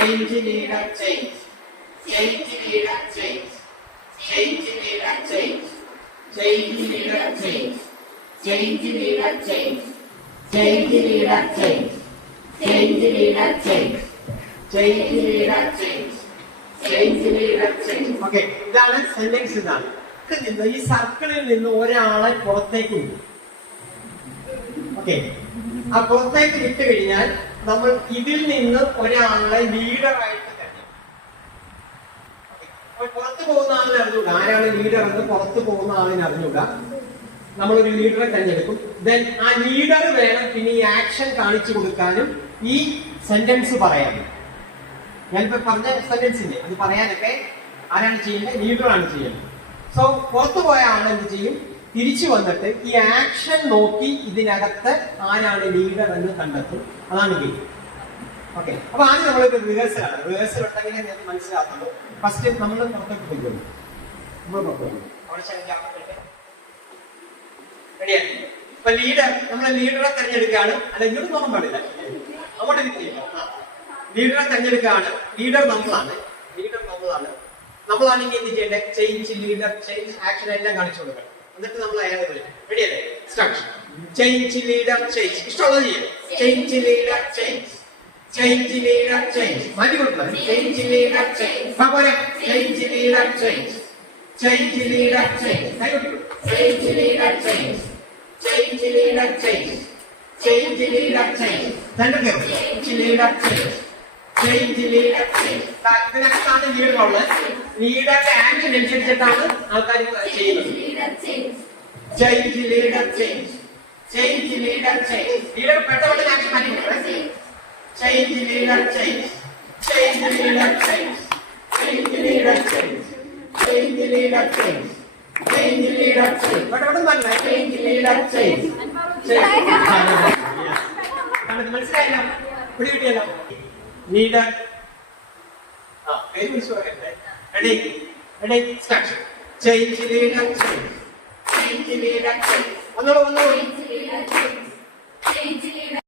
Change leader, change. Change leader, change. Change leader, change. Change leader, change. Change leader, change. Change leader, change. Change leader, change. Change leader, change. Change leader, change. Okay, ഇതാണ് sentence. ഇതാണ് ഈ സർക്കിളിൽ നിന്ന് ഒരാളെ പുറത്തേക്ക് വിടും. Okay, ആ പുറത്തേക്ക് വിട്ട് കഴിഞ്ഞാൽ നമ്മൾ ഇതിൽ നിന്ന് ഒരാളെ ലീഡറായിട്ട് തന്നെ പുറത്തു പോകുന്ന ആളിനെ അറിഞ്ഞൂടാ. ആരാണ് ലീഡർ എന്ന് പുറത്തു പോകുന്ന ആളിനെ അറിഞ്ഞൂടാ. നമ്മളൊരു ലീഡറെ തിരഞ്ഞെടുക്കും. ദെൻ ആ ലീഡർ വേണം പിന്നെ ഈ ആക്ഷൻ കാണിച്ചു കൊടുക്കാനും ഈ സെന്റൻസ് പറയാനും. ഞാനിപ്പോ പറഞ്ഞ സെന്റൻസ് ഇല്ലേ, അത് പറയാനൊക്കെ ആരാണ് ചെയ്യേണ്ടത്? ലീഡറാണ് ചെയ്യേണ്ടത്. സോ പുറത്തു പോയ ആൾ എന്ത് ചെയ്യും? തിരിച്ചു വന്നിട്ട് ഈ ആക്ഷൻ നോക്കി ഇതിനകത്ത് ആരാണ് ലീഡർ എന്ന് കണ്ടെത്തും. അതാണ് ഗെയിം. ഓക്കെ, അപ്പൊ ആദ്യം നമ്മളൊരു റിഹേഴ്സലാണ്. റിഹേഴ്സൽ ഉണ്ടെങ്കിലേ നിങ്ങൾക്ക് മനസ്സിലാക്കുള്ളൂ. ഫസ്റ്റ് നമ്മൾ പുറത്തേക്ക് പോയിക്കോളൂ. റെഡിയാണ്? ഇപ്പൊ ലീഡർ, നമ്മളെ ലീഡറെ തെരഞ്ഞെടുക്കുകയാണ്. അല്ല, ഇങ്ങോട്ട് നോക്കാൻ പാടില്ല, അങ്ങോട്ട് ലീഡറെ തെരഞ്ഞെടുക്കുകയാണ്. ലീഡർ നമ്മളാണ്. ലീഡർ നമ്മളാണ് ഇനി എന്ത് ചെയ്യേണ്ടത്? ചേഞ്ച് ലീഡർ, ചേഞ്ച് ആക്ഷൻ എല്ലാം കാണിച്ചു കൊടുക്കണം. എന്നിട്ട് നമ്മൾ അയാളെ വിളിക്കും. റെഡിയല്ലേ? സ്റ്റാർട്ട്. Change leader, change. ഇഷ്ടമുള്ളത് ചെയ്യാം. Change leader, change. Change leader, change. മാറ്റി കൊടുക്കണം. Change leader, change. പോലെ change leader, change. Change leader, change. Change leader, change. Change leader, change. Change leader, change. Change leader, change. Change leader, change. ഇതിനകത്താണ് leader ഉള്ളത്. ലീഡറുടെ action അനുസരിച്ചിട്ടാണ് ആൾക്കാർ ചെയ്യുന്നത്. Change leader, change. Change leader, change. Leader പെട്ടെന്ന് action മാറ്റി കൊടുക്കണം. Change leader, change. Change leader, change. Change leader, change. Change leader, change. Change leader, change. What പറഞ്ഞേ? Change leader, change. മനസ്സിലായില്ല? പിടികിട്ടിയല്ലോ. ലീഡർ. പേര് വിളിച്ചു പറയണ്ടേ? Ready? Ready? Start. Change leader, change. Change leader, change. വന്നോളൂ. Change leader, change. Change leader,